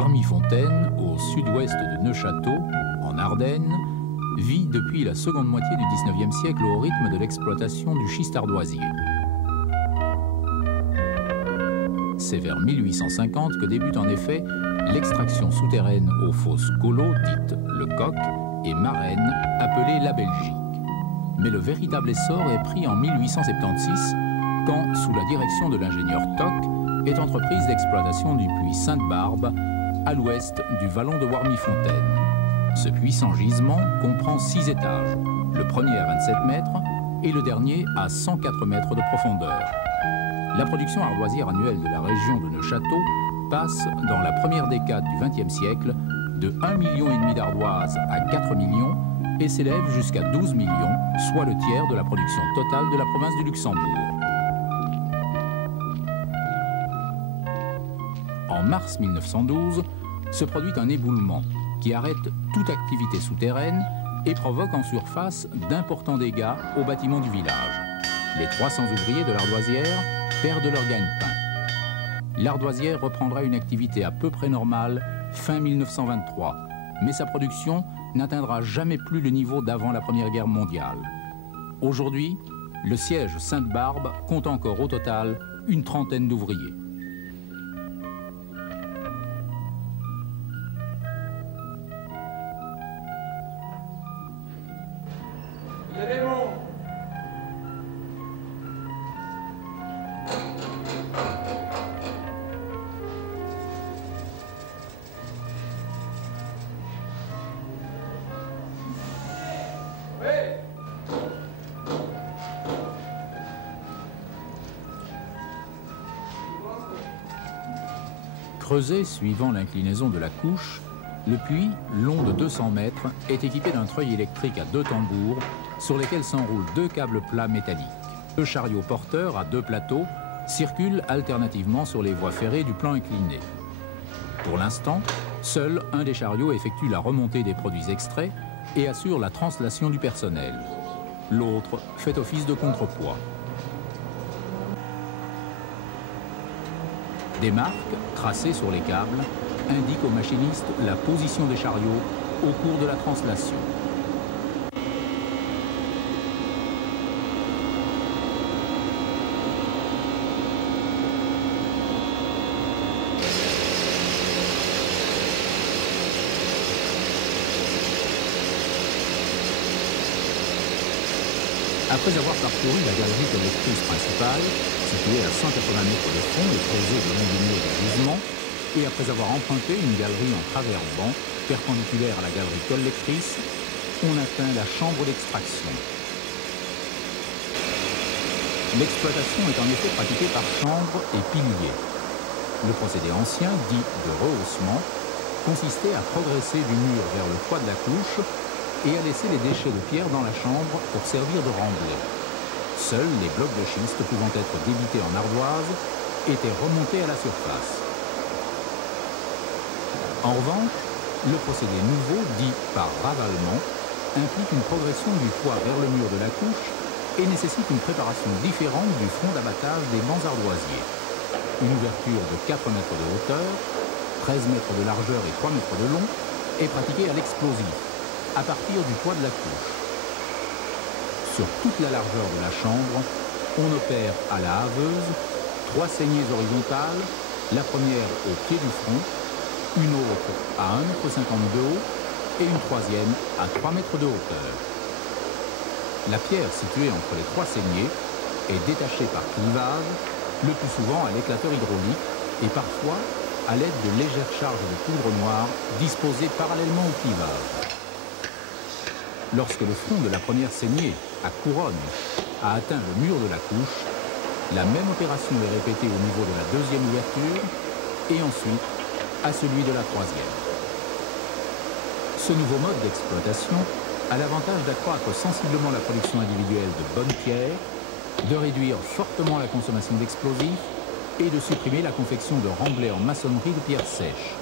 Warmy-Fontaine, au sud-ouest de Neufchâteau, en Ardennes, vit depuis la seconde moitié du XIXe siècle au rythme de l'exploitation du schiste ardoisier. C'est vers 1850 que débute en effet l'extraction souterraine aux fosses Collot, dite le Coq, et Marraine, appelée la Belgique. Mais le véritable essor est pris en 1876, quand, sous la direction de l'ingénieur Toc, est entreprise l'exploitation du puits Sainte-Barbe, à l'ouest du vallon de Warmy-Fontaine. Ce puissant gisement comprend 6 étages, le premier à 27 mètres et le dernier à 104 mètres de profondeur. La production ardoisière annuelle de la région de Neufchâteau passe, dans la première décade du XXe siècle, de 1,5 million d'ardoises à 4 millions et s'élève jusqu'à 12 millions, soit le tiers de la production totale de la province du Luxembourg. En mars 1912, se produit un éboulement qui arrête toute activité souterraine et provoque en surface d'importants dégâts aux bâtiments du village. Les 300 ouvriers de l'ardoisière perdent leur gagne-pain. L'ardoisière reprendra une activité à peu près normale fin 1923, mais sa production n'atteindra jamais plus le niveau d'avant la Première Guerre mondiale. Aujourd'hui, le siège Sainte-Barbe compte encore au total une trentaine d'ouvriers. Creusé suivant l'inclinaison de la couche, le puits, long de 200 mètres, est équipé d'un treuil électrique à 2 tambours sur lesquels s'enroulent 2 câbles plats métalliques. 2 chariots porteurs à 2 plateaux circulent alternativement sur les voies ferrées du plan incliné. Pour l'instant, seul un des chariots effectue la remontée des produits extraits et assure la translation du personnel. L'autre fait office de contrepoids. Des marques, tracées sur les câbles, indiquent aux machinistes la position des chariots au cours de la translation. Après avoir parcouru la galerie collectrice principale, située à 180 mètres de fond et creusée le long du mur du gisement, et après avoir emprunté une galerie en travers-banc, perpendiculaire à la galerie collectrice, on atteint la chambre d'extraction. L'exploitation est en effet pratiquée par chambre et piliers. Le procédé ancien, dit de rehaussement, consistait à progresser du mur vers le toit de la couche et à laisser les déchets de pierre dans la chambre pour servir de remblai. Seuls les blocs de schiste pouvant être débités en ardoise étaient remontés à la surface. En revanche, le procédé nouveau, dit par ravalement, implique une progression du toit vers le mur de la couche et nécessite une préparation différente du front d'abattage des bancs ardoisiers. Une ouverture de 4 mètres de hauteur, 13 mètres de largeur et 3 mètres de long est pratiquée à l'explosif, à partir du toit de la couche. Sur toute la largeur de la chambre, on opère à la haveuse 3 saignées horizontales, la première au pied du front, une autre à 1,50 m de haut et une troisième à 3 mètres de hauteur. La pierre située entre les 3 saignées est détachée par clivage, le plus souvent à l'éclateur hydraulique et parfois à l'aide de légères charges de poudre noire disposées parallèlement au clivage. Lorsque le front de la première saignée, à couronne, a atteint le mur de la couche, la même opération est répétée au niveau de la deuxième ouverture et ensuite à celui de la troisième. Ce nouveau mode d'exploitation a l'avantage d'accroître sensiblement la production individuelle de bonnes pierres, de réduire fortement la consommation d'explosifs et de supprimer la confection de remblais en maçonnerie de pierres sèches.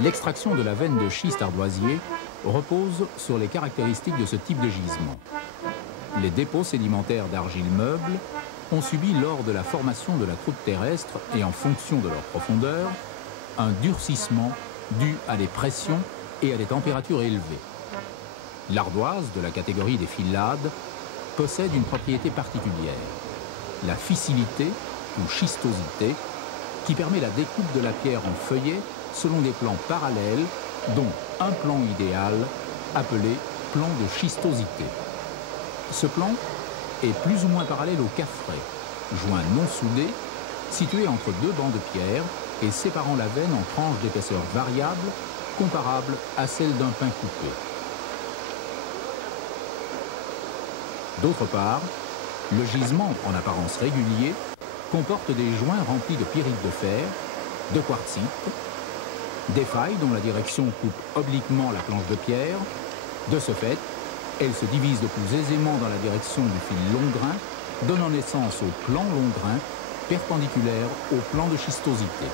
L'extraction de la veine de schiste ardoisier repose sur les caractéristiques de ce type de gisement. Les dépôts sédimentaires d'argile meuble ont subi lors de la formation de la croûte terrestre et en fonction de leur profondeur, un durcissement dû à des pressions et à des températures élevées. L'ardoise de la catégorie des phyllades possède une propriété particulière, la fissilité ou schistosité, qui permet la découpe de la pierre en feuillets selon des plans parallèles, dont un plan idéal appelé plan de schistosité. Ce plan est plus ou moins parallèle au caffret, joint non soudé, situé entre deux bancs de pierre et séparant la veine en tranches d'épaisseur variable, comparables à celle d'un pain coupé. D'autre part, le gisement, en apparence régulier, comporte des joints remplis de pyrite de fer, de quartzite, des failles dont la direction coupe obliquement la planche de pierre. De ce fait, elle se divise de plus aisément dans la direction du fil long grain, donnant naissance au plan long grain, perpendiculaire au plan de schistosité.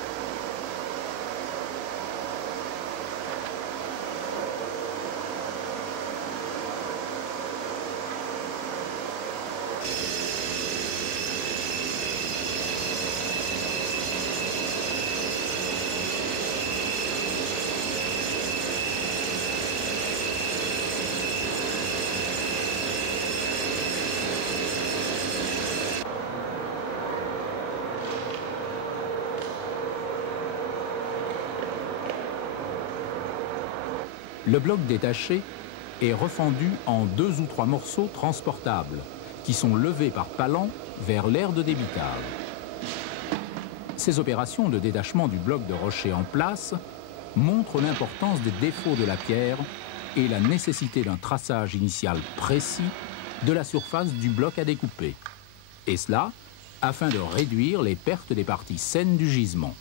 Le bloc détaché est refendu en 2 ou 3 morceaux transportables qui sont levés par palan vers l'aire de débitage. Ces opérations de détachement du bloc de rocher en place montrent l'importance des défauts de la pierre et la nécessité d'un traçage initial précis de la surface du bloc à découper. Et cela afin de réduire les pertes des parties saines du gisement.